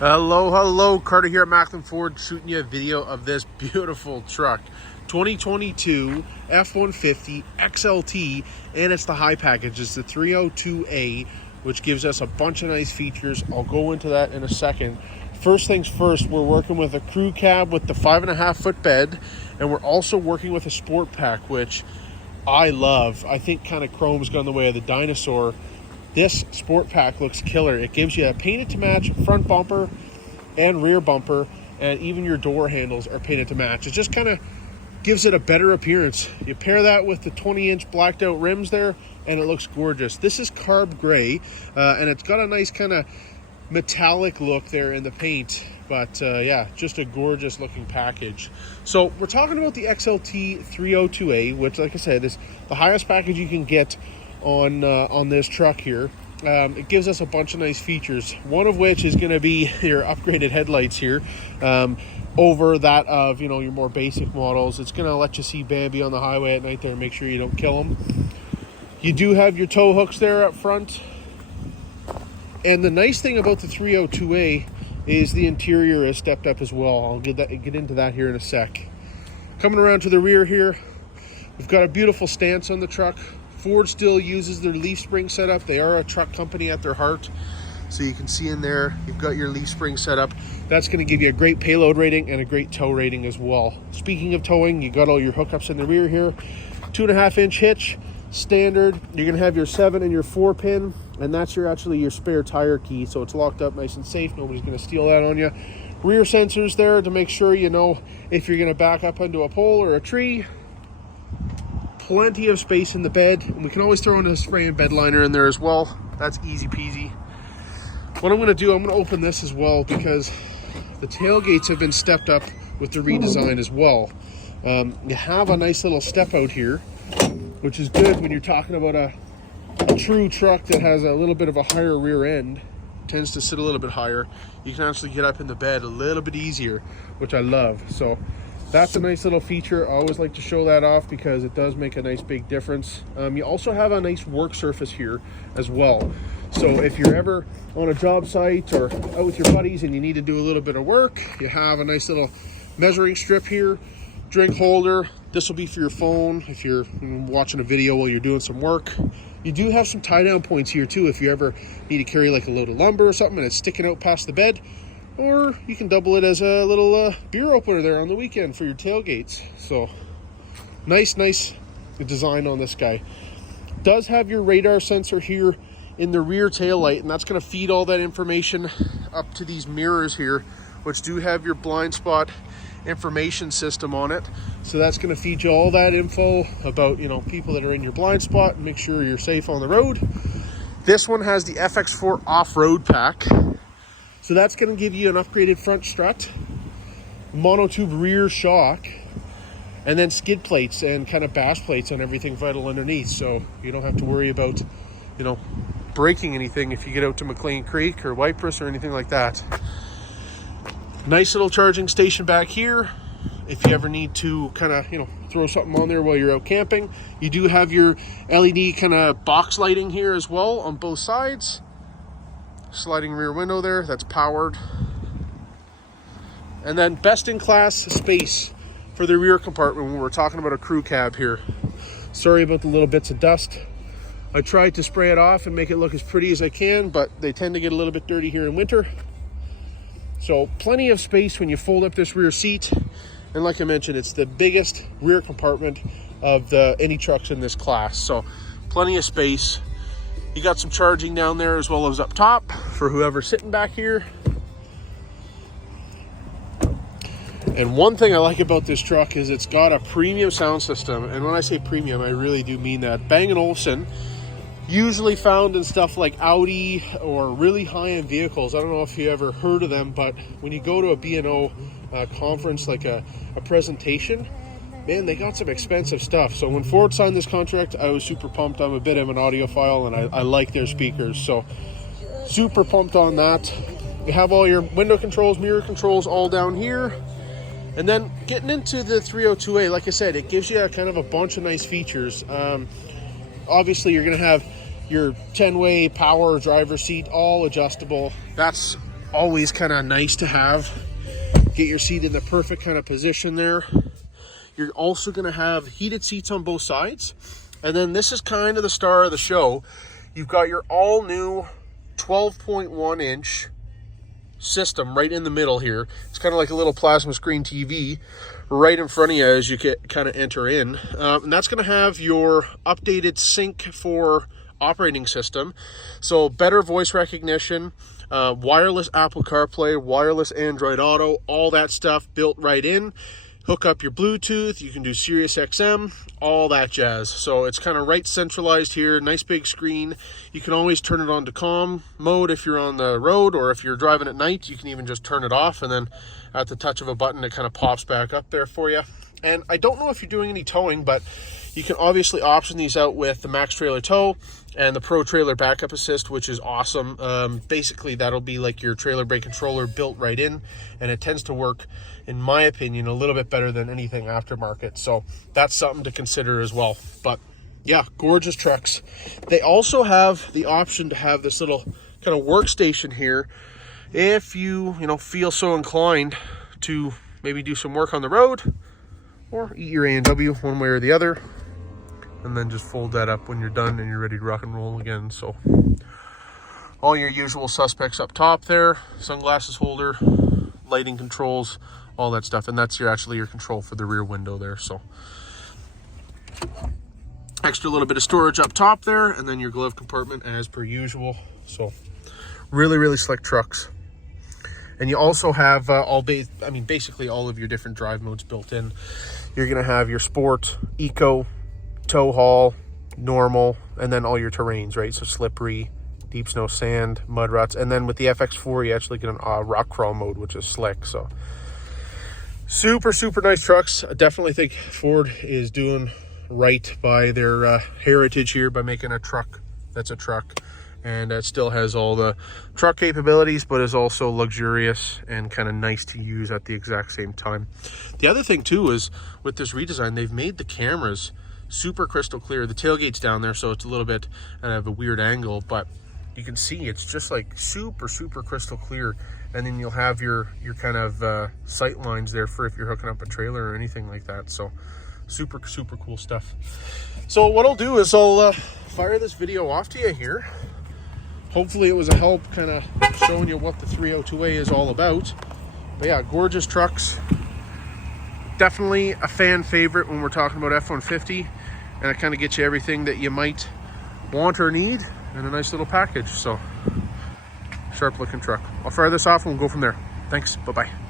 Hello, Carter here at Macklin Ford, shooting you a video of this beautiful truck. 2022 F-150 Xlt, and it's the high package. It's the 302A, which gives us a bunch of nice features. I'll go into that in a second. First things first, we're working with a crew cab with the 5.5 foot bed, and we're also working with a sport pack, which I love. I think kind of chrome's gone the way of the dinosaur. This sport pack looks killer. It gives you a painted to match front bumper and rear bumper, and even your door handles are painted to match. It just kind of gives it a better appearance. You pair that with the 20-inch blacked out rims there, and it looks gorgeous. This is carb gray, and it's got a nice kind of metallic look there in the paint. But yeah, just a gorgeous looking package. So we're talking about the XLT 302A, which, like I said, is the highest package you can get on this truck here. It gives us a bunch of nice features, one of which is going to be your upgraded headlights here, over that of your more basic models. It's going to let you see Bambi on the highway at night there and make sure you don't kill him. You do have your tow hooks there up front, and the nice thing about the 302A is the interior is stepped up as well. I'll get into that here in a sec. Coming around to the rear here, we've got a beautiful stance on the truck. Ford still uses their leaf spring setup. They are a truck company at their heart. So you can see in there, you've got your leaf spring setup. That's going to give you a great payload rating and a great tow rating as well. Speaking of towing, you got all your hookups in the rear here. 2.5-inch hitch, standard. You're going to have your 7 and your 4 pin, and that's actually your spare tire key. So it's locked up nice and safe. Nobody's going to steal that on you. Rear sensors there to make sure you know if you're going to back up into a pole or a tree. Plenty of space in the bed, and we can always throw in a spray and bed liner in there as well. That's easy peasy. What I'm going to do, I'm going to open this as well, because the tailgates have been stepped up with the redesign as well. You have a nice little step out here, which is good when you're talking about a true truck that has a little bit of a higher rear end. It tends to sit a little bit higher. You can actually get up in the bed a little bit easier, which I love. So that's a nice little feature. I always like to show that off because it does make a nice big difference. You also have a nice work surface here as well. So if you're ever on a job site or out with your buddies and you need to do a little bit of work, you have a nice little measuring strip here, drink holder. This will be for your phone if you're watching a video while you're doing some work. You do have some tie down points here too if you ever need to carry like a load of lumber or something and it's sticking out past the bed. Or you can double it as a little beer opener there on the weekend for your tailgates. So nice design on this guy. Does have your radar sensor here in the rear tail light, and that's going to feed all that information up to these mirrors here, which do have your blind spot information system on it. So that's going to feed you all that info about people that are in your blind spot and make sure you're safe on the road. This one has the FX4 off-road pack. So that's going to give you an upgraded front strut, monotube rear shock, and then skid plates and kind of bash plates on everything vital underneath. So you don't have to worry about, breaking anything if you get out to McLean Creek or Cypress or anything like that. Nice little charging station back here. If you ever need to kind of, throw something on there while you're out camping. You do have your LED kind of box lighting here as well on both sides. Sliding rear window there, that's powered. And then best in class space for the rear compartment when we're talking about a crew cab here. Sorry about the little bits of dust. I tried to spray it off and make it look as pretty as I can, but they tend to get a little bit dirty here in winter. So plenty of space when you fold up this rear seat. And like I mentioned, it's the biggest rear compartment of any trucks in this class. So plenty of space. You got some charging down there as well as up top for whoever's sitting back here. And one thing I like about this truck is it's got a premium sound system. And when I say premium, I really do mean that. Bang & Olufsen, usually found in stuff like Audi or really high-end vehicles. I don't know if you ever heard of them, but when you go to a B&O conference, like a presentation, man, they got some expensive stuff. So when Ford signed this contract, I was super pumped. I'm a bit of an audiophile, and I like their speakers. So super pumped on that. You have all your window controls, mirror controls all down here. And then getting into the 302A, like I said, it gives you kind of a bunch of nice features. Obviously, you're going to have your 10-way power driver seat, all adjustable. That's always kind of nice to have. Get your seat in the perfect kind of position there. You're also going to have heated seats on both sides. And then this is kind of the star of the show. You've got your all new 12.1 inch system right in the middle here. It's kind of like a little plasma screen TV right in front of you as you kind of enter in. And that's going to have your updated sync for operating system. So better voice recognition, wireless Apple CarPlay, wireless Android Auto, all that stuff built right in. Hook up your Bluetooth, you can do Sirius XM, all that jazz. So it's kind of right centralized here, nice big screen. You can always turn it on to calm mode if you're on the road, or if you're driving at night, you can even just turn it off, and then at the touch of a button, it kind of pops back up there for you. And I don't know if you're doing any towing, but you can obviously option these out with the Max Trailer Tow and the Pro Trailer Backup Assist, which is awesome. Basically, that'll be like your trailer brake controller built right in, and it tends to work, in my opinion, a little bit better than anything aftermarket. So that's something to consider as well. But yeah, gorgeous trucks. They also have the option to have this little kind of workstation here if you feel so inclined to maybe do some work on the road or eat your A&W one way or the other, and then just fold that up when you're done and you're ready to rock and roll again. So all your usual suspects up top there, sunglasses holder, lighting controls, all that stuff. And that's actually your control for the rear window there. So extra little bit of storage up top there, and then your glove compartment as per usual. So really, really slick trucks. And you also have basically all of your different drive modes built in. You're going to have your Sport, Eco, Tow Haul, Normal, and then all your terrains, right? So slippery, deep snow, sand, mud ruts. And then with the FX4, you actually get an rock crawl mode, which is slick. So super, super nice trucks. I definitely think Ford is doing right by their heritage here by making a truck that's a truck. And it still has all the truck capabilities, but is also luxurious and kind of nice to use at the exact same time. The other thing too is with this redesign, they've made the cameras super crystal clear. The tailgate's down there, so it's a little bit and have a weird angle, but you can see it's just like super, super crystal clear. And then you'll have your kind of sight lines there for if you're hooking up a trailer or anything like that. So super, super cool stuff. So what I'll do is I'll fire this video off to you here. Hopefully it was a help kind of showing you what the 302A is all about. But yeah, gorgeous trucks. Definitely a fan favorite when we're talking about F-150. And it kind of gets you everything that you might want or need in a nice little package. So, sharp looking truck. I'll fire this off and we'll go from there. Thanks, bye-bye.